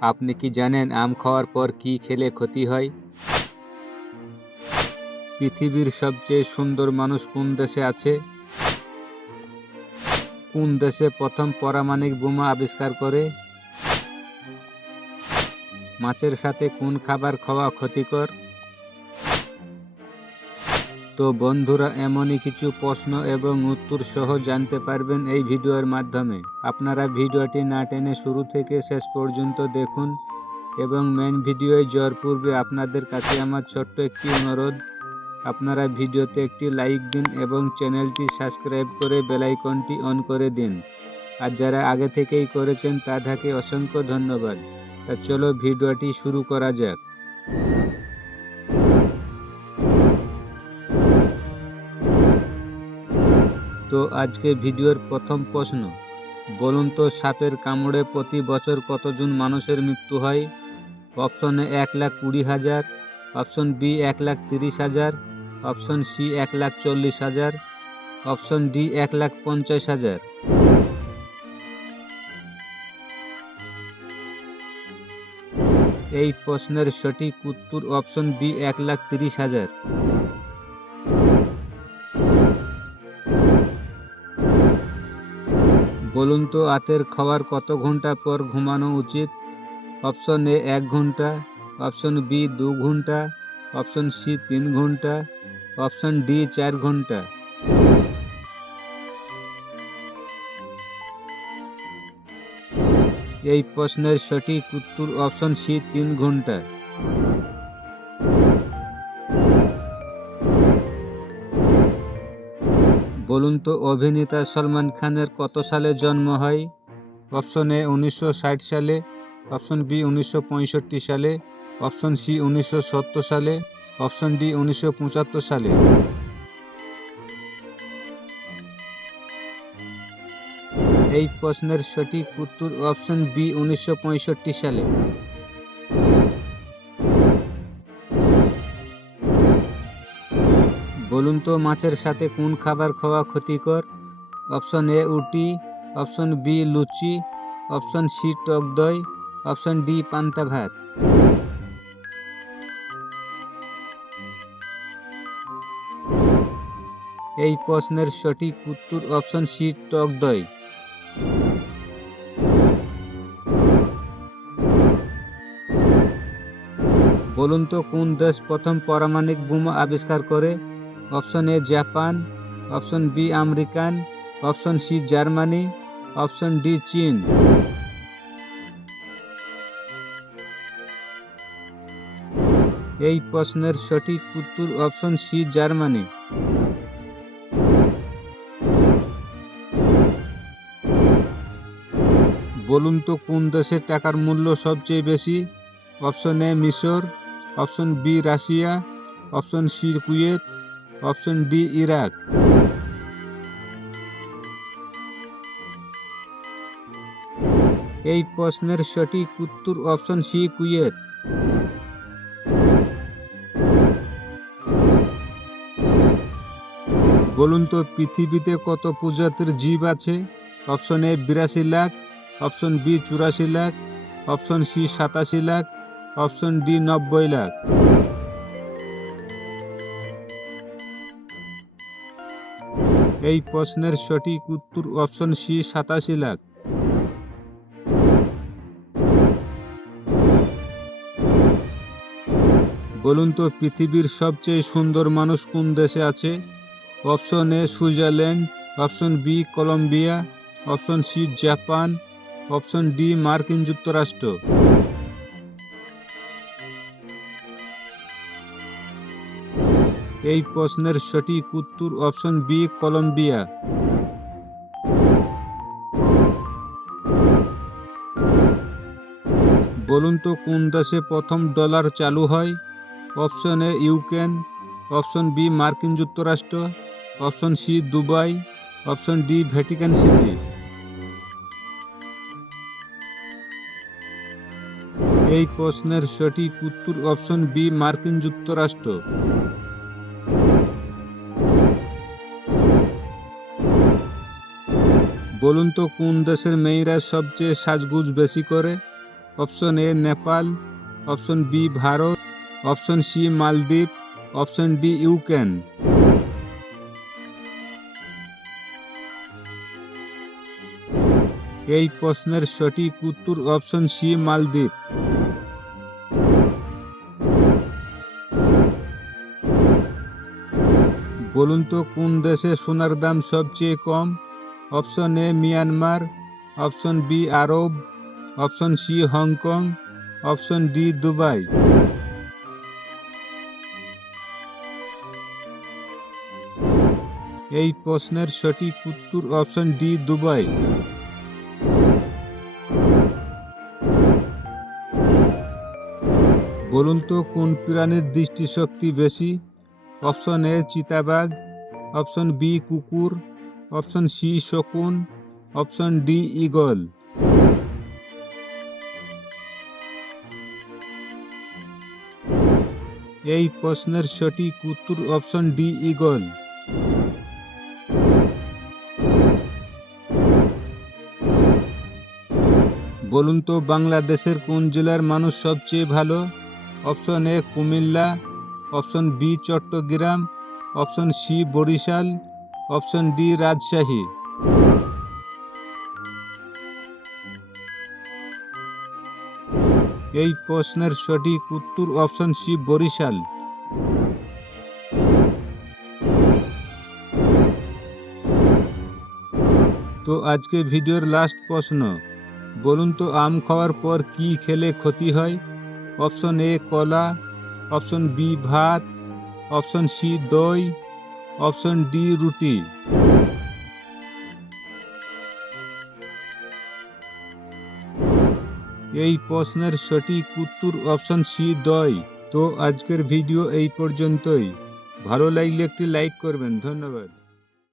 আপনি কি জানেন আম খাওয়ার পর কি খেলে ক্ষতি হয়? পৃথিবীর সবচেয়ে সুন্দর মানুষ কোন দেশে আছে? কোন দেশে প্রথম পরামাণিক বোমা আবিষ্কার করে? মাছের সাথে কোন খাবার খাওয়া ক্ষতিকর? তো বন্ধুরা, এমনই কিছু প্রশ্ন এবং উত্তর সহ জানতে পারবেন এই ভিডিওর মাধ্যমে। আপনারা ভিডিওটি না টেনে শুরু থেকে শেষ পর্যন্ত দেখুন এবং মেন ভিডিওয় যাওয়ার পূর্বে আপনাদের কাছে আমার ছোট্ট একটি অনুরোধ। আপনারা ভিডিওতে একটি লাইক দিন এবং চ্যানেলটি সাবস্ক্রাইব করে বেলাইকনটি অন করে দিন। আর যারা আগে থেকেই করেছেন, তাদেরকে অসংখ্য ধন্যবাদ। তা চলো ভিডিওটি শুরু করা যাক। তো আজকে ভিডিওর প্রথম প্রশ্ন, বলুন তো সাপের কামড়ে প্রতি বছর কতজন মানুষের মৃত্যু হয়? অপশন এ এক লাখ কুড়ি হাজার, অপশন বি এক লাখ তিরিশ হাজার, অপশন সি এক লাখ চল্লিশ হাজার, অপশন ডি এক লাখ পঞ্চাশ হাজার। এই প্রশ্নের সঠিক উত্তর অপশন বি এক লাখ তিরিশ হাজার। বলুন তো রাতের খাওয়ার কত ঘণ্টা পর ঘুমানো উচিত? অপশন এ এক ঘণ্টা, অপশন বি দু ঘণ্টা, অপশন সি তিন ঘণ্টা, অপশন ডি চার ঘণ্টা। এই প্রশ্নের সঠিক উত্তর অপশন সি তিন ঘণ্টা। বলুন তো, অভিনেতা সলমান খানের কত সালে জন্ম হয়? অপশন এ উনিশশো ষাট সালে, অপশন বি উনিশশো পঁয়ষট্টি সালে, অপশন সি উনিশশো সত্তর সালে, অপশন ডি উনিশশো পঁচাত্তর সালে। এই প্রশ্নের সঠিক উত্তর অপশন বি উনিশশো পঁয়ষট্টি সালে। বলুন তো মাছের সাথে কোন খাবার খাওয়া ক্ষতিকর? অপশন এ উটি অপশন বি লুচি, অপশন সি টক দই, অপশন ডি পান্তা ভাত। এই প্রশ্নের সঠিক উত্তর অপশন সি টক দই। বলুন তো কোন দেশ প্রথম পারমাণবিক বোমা আবিষ্কার করে? Option A Japan, option B American, option C Germany, option D চীন। এই প্রশ্নের সঠিক উত্তর অপশন সি জার্মানি। বলুন তো কোন দেশের টাকার মূল্য সবচেয়ে বেশি? অপশন এ মিশর, option B Russia, option C Kuwait option D Iraq এই প্রশ্নের সঠিক উত্তর অপশন সি কুয়েত বলুন তো, পৃথিবীতে কত প্রজাতির জীব আছে? অপশন এ বিরাশি লাখ। অপশন বি চুরাশি লাখ। অপশন সি সাতাশি লাখ। অপশন ডি নব্বই লাখ। এই প্রশ্নের সঠিক উত্তর অপশন সি, সাতাশি লাখ। বলুন তো, পৃথিবীর সবচেয়ে সুন্দর মানুষ কোন দেশে আছে? Option A, Switzerland, option B, Colombia, option C, Japan, option D, মার্কিন যুক্তরাষ্ট্র। এই প্রশ্নের সঠিক উত্তর অপশন বি, কলম্বিয়া। বলুন তো, কোন দেশে প্রথম ডলার চালু হয়? Option A, Ukraine. Option B, মার্কিন যুক্তরাষ্ট্র। Option C, Dubai. Option D, Vatican City. এই প্রশ্নের সঠিক উত্তর অপশন বি, মার্কিন যুক্তরাষ্ট্র। বলুন তো, কোন দেশের মেয়েরা সবচেয়ে সাজগুজ বেশি করে? Option A, Nepal, option B, Bharat, option C, মালদ্বীপ, অপশন ডি, ইউক্রেন। এই প্রশ্নের সঠিক উত্তর অপশন সি, মালদ্বীপ। বলুন তো, কোন দেশে সোনার দাম সবচেয়ে কম? Option A Myanmar option B Arab option C Hong Kong option D Dubai এই প্রশ্নের সঠিক উত্তর অপশন ডি দুবাই বলুন তো, কোন প্রাণীর দৃষ্টিশক্তি বেশি? অপশন এ চিতাবাঘ. অপশন বি কুকুর. অপশন সি শকুন, অপশন ডি ইগল এই প্রশ্নের সঠিক উত্তর অপশন ডি ইগল বলুন তো, বাংলাদেশের কোন জেলার মানুষ সবচেয়ে ভালো? Option A Comilla, option B Chattogram, option C Barishal option D, Rajshahi. এই প্রশ্নের সঠিক উত্তর অপশন সি, বরিশাল। তো আজকে ভিডিওর লাস্ট প্রশ্ন। বলুন তো, আম খাওয়ার পর কি খেলে ক্ষতি হয়? অপশন এ, কলা। অপশন বি, ভাত। অপশন সি, দই। অপশন ডি, রুটি। এই প্রশ্নের সঠিক উত্তর অপশন সি দয় তো আজকের ভিডিও এই পর্যন্তই। ভালো লাগলে একটি লাইক করবেন। ধন্যবাদ।